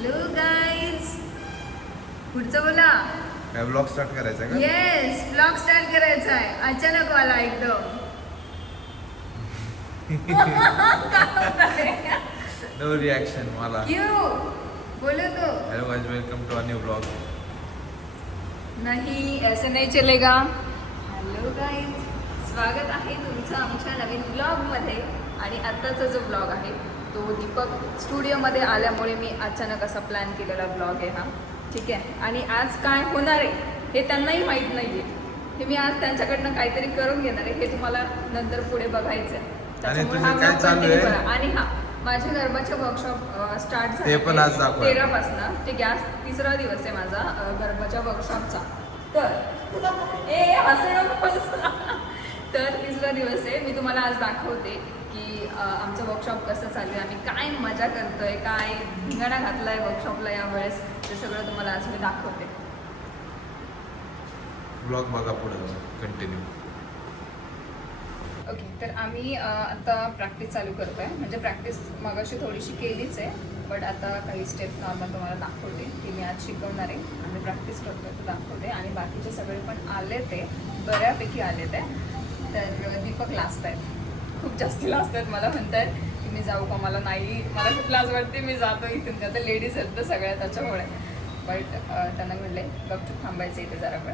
Hello guys पुढचं बोला. काय ब्लॉग स्टार्ट करायचा का? येस ब्लॉग स्टार्ट करायचा आहे अचानक वाला एकदम. नो रिॲक्शन मला. क्यू बोलो तो. Hello guys welcome to a new blog नाही ऐसे नाही चलेगा. हॅलो गाईज स्वागत आहे तुमचं आमच्या नवीन ब्लॉगमध्ये आणि आत्ताचा जो ब्लॉग आहे तो दीपक स्टुडिओमध्ये आल्यामुळे मी अचानक असा प्लॅन केलेला ब्लॉग आहे हा. ठीक आहे? आणि आज काय होणार आहे हे त्यांनाही माहीत नाही आहे हे मी आज त्यांच्याकडनं काहीतरी करून घेणार आहे हे तुम्हाला नंतर पुढे बघायचं आहे त्याच्यामुळे हा आहे? करा. आणि हा माझ्या गरबाचे वर्कशॉप स्टार्ट झाले ते पण आज दाखवा. तेरापासनं. ते गॅस तिसरा दिवस आहे माझा अ, गरबाच्या वर्कशॉपचा तर ए. तर तिसरा दिवस आहे. मी तुम्हाला आज दाखवते. की आमचं वर्कशॉप कसं चालू आहे आम्ही काय मजा करतोय काय धिंगाणा घातलाय वर्कशॉपला यावेळेस ते सगळं तुम्हाला आज मी दाखवते. ब्लॉग बघा पुढे कंटिन्यू ओके तर आम्ही आता प्रॅक्टिस चालू करतोय. म्हणजे प्रॅक्टिस मगाशी थोडीशी केलीच आहे बट आता काही स्टेप नॉर्मल तुम्हाला दाखवते की मी आज शिकवणार आहे. आम्ही प्रॅक्टिस करतोय ते दाखवते. आणि बाकीचे सगळे पण आले ते बऱ्यापैकी आले ते तर दीपक लाजत आहेत. खूप जास्त लाजत मला म्हणतात की मी जाऊ का? मला नाही. मला खूप लाज वाटते. मी जातो इथून. आता लेडीज आहेत तर सगळ्या त्याच्यामुळे. बट त्यांना म्हणले गपचूप थांबायचं इथे जरा पण.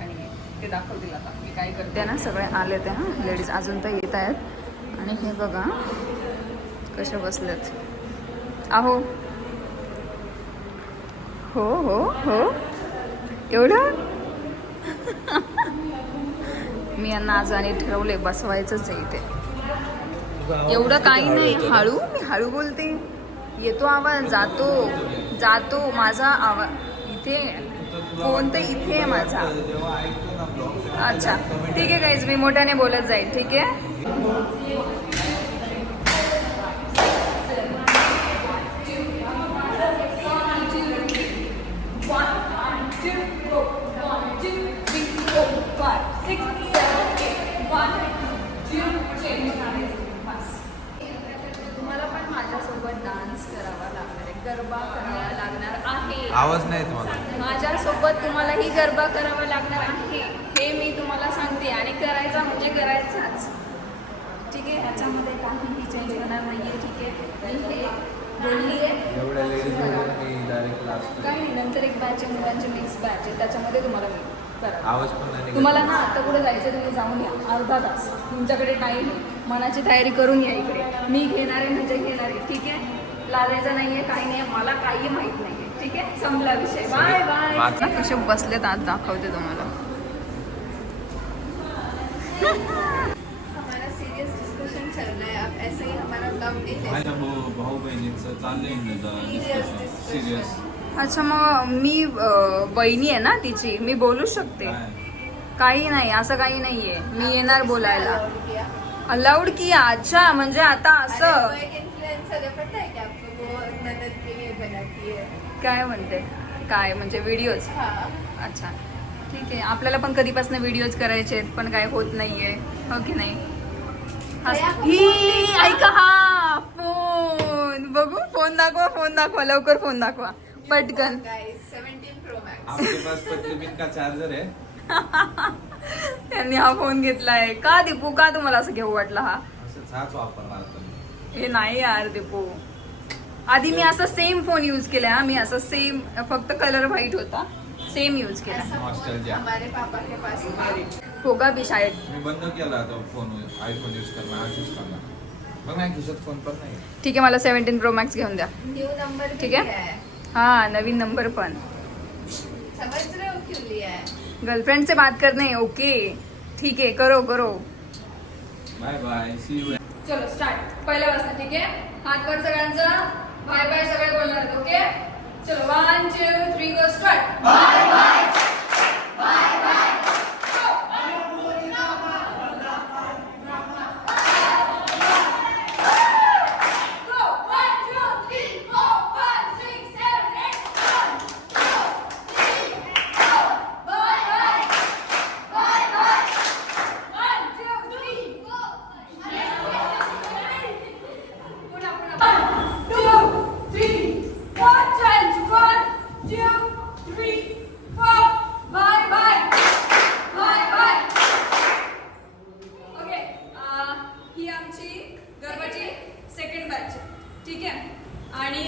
आणि ते दाखवतील आता. मी काय करते. ना सगळे आले ते हां? लेडीज अजून तर येत आहेत. आणि हे बघा कशा बसल्यात आहो. हो हो हो. एवढं? मी यांना आज आणि ठरवले बसवायचंच आहे इथे. एवढं काही नाही. हळू मी हळू बोलते. येतो आवाज जातो जातो. माझा आवाज इथे फोन तर इथे आहे माझा. अच्छा. ठीक आहे काहीच मी मोठ्याने बोलत जाईल. ठीक आहे तुम्हाला पण माझ्यासोबत डान्स करावा लागणार आहे गरबा करावा लागणार आहे. आवाज नाही तुम्हाला? माझ्यासोबत तुम्हालाही गरबा करावा लागणार आहे हे मी तुम्हाला सांगते. आणि करायचा म्हणजे करायचाच. ठीक आहे ह्याच्यामध्ये काहीही चेंज होणार नाही आहे ठीक आहे. मी हे बोलली आहे. एवढ्या लेडीज मी डायरेक्ट लास्ट काही नाही नंतर एक बॅच आहे मुलांची मिक्स बॅच आहे. त्याच्यामध्ये तुम्हाला मी करा. आवाज पण नाही निघत. तुम्हाला ना आता कुठे जायचं तुम्ही जाऊन या. अर्धा तास. तुमच्याकडे टाईम मनाची तयारी करून या इकडे. मी घेणार आहे म्हणजे घेणार आहे. ठीक आहे? लाजायचं नाही आहे काही नाही मला काही माहीत नाही ठीक आहे? संपला विषय. Bye bye. कसे बसलेत आज? दाखवते तुम्हाला. हमारा सीरियस डिस्कशन चल रहा है। अब ऐसे ही हमारा ब्लॉग नहीं ले माझ्या भाऊ भाऊ बहिणीचं चाललंय डिस्कशन सिरियस अच्छा मग मी बहिणी आहे ना तिची मी बोलू शकते? काय? काही नाही असं काही नाहीये. मी येणार बोलायला. किया. अलाउड की अच्छा म्हणजे आता असं. क्या आपको वो ननद के लिए बनाती है काय म्हणते? काय म्हणजे व्हिडिओज हाँ. अच्छा. ठीक आहे. आपल्याला पण कधीपासून व्हिडिओज करायचे आहेत पण काय होत नाहीये. हो की नाही? ही ऐका हा फोन बघू फोन दाखवा फोन दाखवा लवकर फोन दाखवा. पटकन. गाइस 17 प्रो मैक्स आपके पास पतली का चार्जर है त्यांनी हा फोन घेतलाय. का दीपू? का तुम्हाला असं घेऊ वाटला हा? हे नाही यार दीपू. आधी मी असा सेम फोन यूज केलाय हा. मी असं सेम फक्त कलर व्हाईट होता. सेम यूज केला. ऐसा Nostalgia. हमारे पापा के पास था. होगा भी शायद? मी बंद केला तो फोन आयफोन यूज करणार आज यूज करणार बघ ना खिशात फोन पण नाही. ठीक आहे मला सेव्हन्टीन प्रो मॅक्स घेऊन द्या. न्यू नंबर ठीक है? हा नवीन नंबर पण. समझ रहे हो क्यों लिया है? गर्लफ्रेंड से बात करने ओके ठीक आहे करो करो. बाय बाय सी यू चलो स्टार्ट पहिल्या वाजता ठीक आहे? हात वर सगळ्यांचा. बाय बाय सगळे बोलणार ओके चलो one two three go start bye bye bye bye पुन्हा पुन्हा One, two, three, four, चाल two, three, four. Bye, bye. Bye, bye. Okay अं, ही आमची गरबाची सेकंड बॅच ठीक आहे? आणि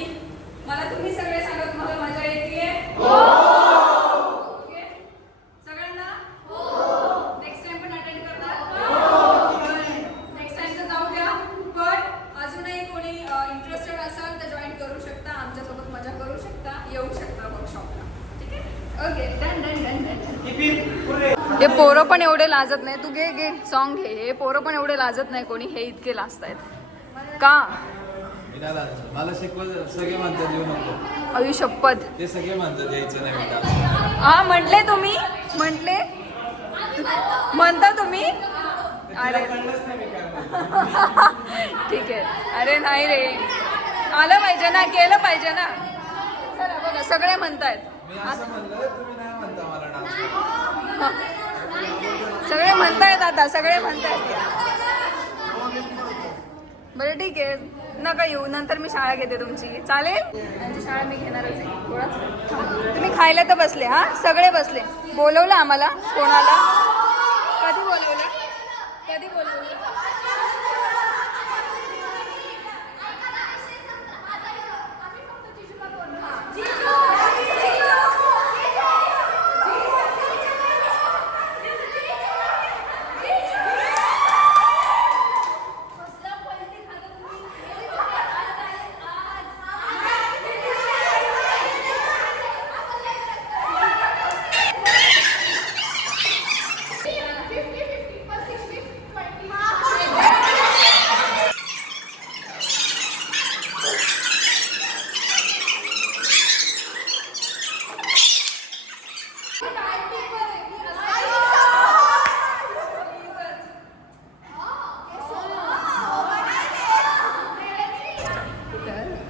मला तुम्ही सगळे सांगा तुम्हाला मजा येते ओके सगळ्यांना नेक्स्ट टाइम पण अटेंड करणार नेक्स्ट टाइमचं जाऊ द्या पण अजूनही कोणी इंटरेस्टेड असाल तर जॉईन करू शकता आमच्यासोबत मजा करू शकता येऊ शकता वर्कशॉपला ठीक आहे okay done done done done हे पोरं पण एवढे लाजत नाही. तू घे घे. सॉन्ग घे. हे पोरं पण एवढे लाजत नाही कोणी. हे इतके लाजत आहेत का. मला शिकवत सगळे म्हणतात येऊ नको. अयु शपथ. ते सगळे म्हणतात यायचं नाही बेटा हा म्हटले तुम्ही? म्हटले? म्हणता तुम्ही? अरे. ठीक आहे. अरे नाही रे. आलं पाहिजे ना केलं पाहिजे ना. बघा सगळे म्हणतायत. मी असं म्हणलं तुम्ही नाही म्हणता मला डान्स सगळे म्हणतायत आता सगळे म्हणतायत. बरं ठीक आहे. नका येऊ नंतर मी शाळा घेते तुमची. चालेल? त्यांची शाळा मी घेणारच आहे. तुम्ही खायला तर बसले हा? सगळे बसले. बोलवलं आम्हाला कोणाला कधी बोलवलं कधी बोलवलं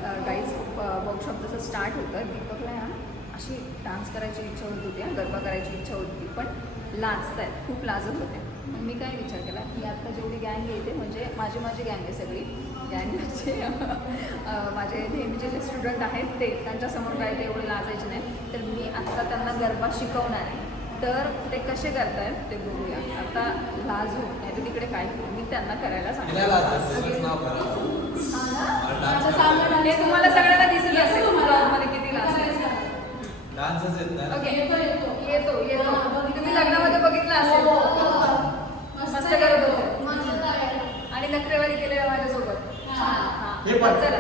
तर गाईज वर्कशॉप जसं स्टार्ट होतं दीपकला ना अशी डान्स करायची इच्छा होत होती गरबा करायची इच्छा होत पण लाजत आहेत खूप लाजत होते मग मी काय विचार केला की आत्ता जेवढी गँग येते म्हणजे माझी माझी गँग आहे सगळी. गँग म्हणजे माझे नेहमीचे जे स्टुडंट आहेत ते त्यांच्यासमोर काय ते एवढे लाजायचे नाही. तर मी आत्ता त्यांना गरबा शिकवणार आहे. तर ते कसे करतायत ते बघूया. आता लाजू नाही तर तिकडे काय? मी त्यांना करायला सांगते. तुम्हाला सगळ्यांना दिसत असेल. डान्सच येत नाही. ओके येतो येतो. तुम्ही लग्नामध्ये बघितलं असेल. मस्त करत होते. आणि नखरेवारी केले माझ्यासोबत. हा. चला.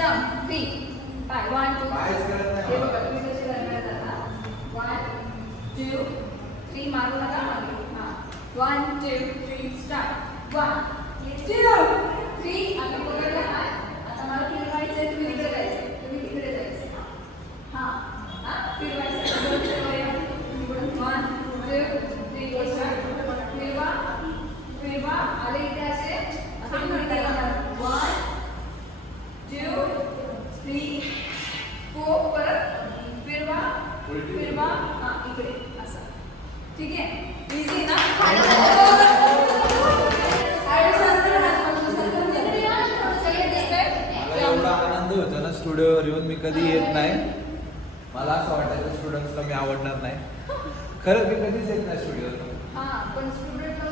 Two jump three by one two काहीच करत नाही हे मला. बघा तुम्ही कसे करणार आता वन टू थ्री मारू नका मागे हां one two three start one two three आम्ही पकडलं हात आता मला फिरवायचं आहे तुम्ही तिकडे जायचं तुम्ही तिकडे जायचं हां हां फिरवायचं दोन फिरवाया. वन टू थ्री स्टार्ट फिरवा फिरवा आले इथे असे आता तुम्ही इथे येणार वन टू थ्री फोर परत फिरवा फिरवा हा इकडे असं ठीक आहे इझी ना सगळे दिसतंय? मला एवढा आनंद होतो ना स्टुडिओवर येऊन मी कधी येत नाही मला असं वाटायचं स्टुडंट्सला मी आवडणार नाही. खरंच मी कधीच येत नाही स्टुडिओवर हा पण स्टुडंट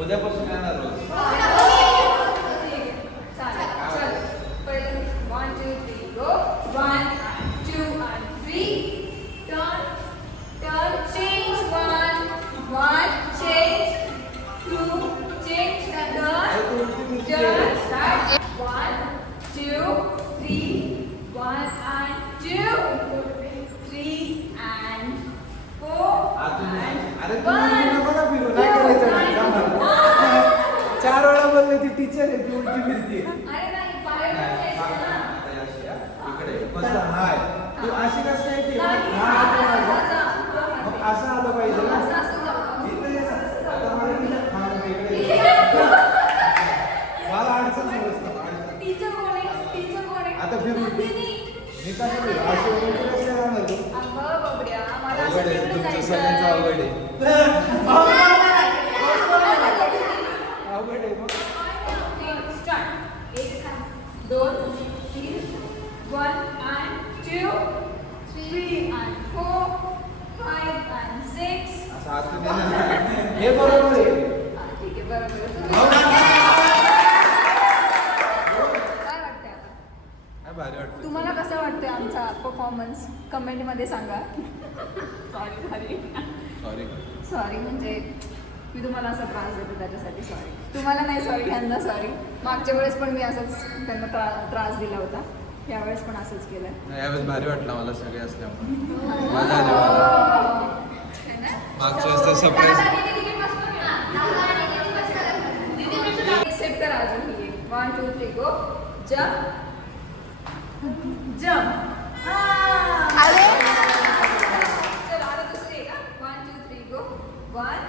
उद्यापासून येणार अरे नको ना फिरू, नाही करायचं नाही. चार वेळा बोलले ती टीचर आहे ती उलटी फिरती इकडे हाय. तू अशी कसं काय केली? हा हात माझा. मग असं आलं पाहिजे ना असं असं जाऊ. इथं ये ना. आता मला तिला हा, मग इकडे ये. मला अडचण समजतं अडचण. टीचर कोण आहे टीचर कोण आहे आता फिर मी मी कसं फिरू? अशी वगैरे तू कसं राहणार तू? अगं बबड्या मला असं अवघड आहे तिकडे तुमचं जायचं सगळ्यांचं आहे. अवघड आहे अवघड आहे मग स्टार्ट एक दोन तीन one and two three and four five and six असं. हे बरोबर आहे. ठीक आहे बरोबर आहे. हो काय वाटतंय आता? काय भारी वाटतं तुम्हाला कसं वाटतंय आमचा परफॉर्मन्स कमेंटमध्ये सांगा. सॉरी सॉरी सॉरी सॉरी म्हणजे मी तुम्हाला असा त्रास देते त्याच्यासाठी सॉरी तुम्हाला नाही सॉरी ह्यांना सॉरी मागच्या वेळेस पण मी असंच त्यांना त्रा त्रास दिला होता. यावेळेस पण असंच केलं नाही यावेळेस भारी वाटलं मला सगळे असल्यामुळे. मजा आली मला. मागच्या वेळेस सरप्राईज करा अजून ही. One two three go jump jump चला आता दुसरी का? One two three go one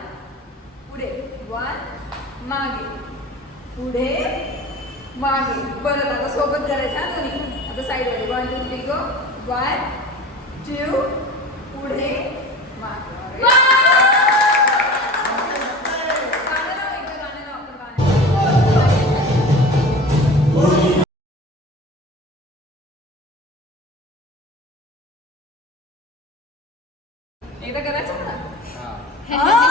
पुढे. वन मागे. पुढे. मागे. परत आता सोबत करायचं हा दोन्ही आता साईडवर one two three go one two पुढे मागे गाणं लाव, एकदा गाणं लाव, आपण गाणं. एकदा करायचं ना हा.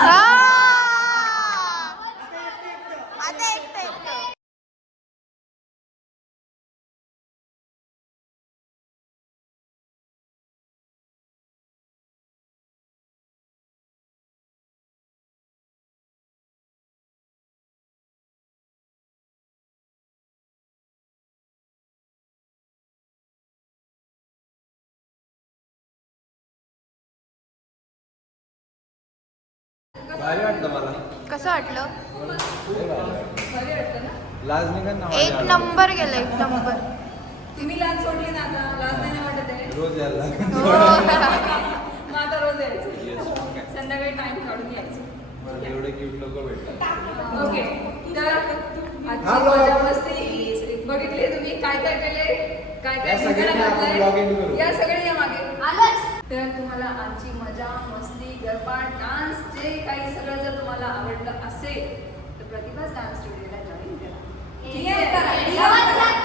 भारी वाटलं मला. कसं वाटलं? लाज निघा ना एक. नंबर गेला एक नंबर. तुम्ही लाज सोडली ना आता? लाज नाही वाटत आहे? रोज यायला लागेल. मग आता रोज यायचं. संध्याकाळी टाइम काढून यायचं. एवढे क्यूट लोक भेटतात. ओके तर हा, बघितली तुम्ही? काय काय केले काय काय या सगळ्यांनी धिंगाणा आपण तर तुम्हाला आजची मजा मस्ती गरबा डान्स जे काही सगळं जर तुम्हाला आवडलं असेल तर प्रतिभाच डान्स स्टुडिओला जॉईन करा ठीक आहे?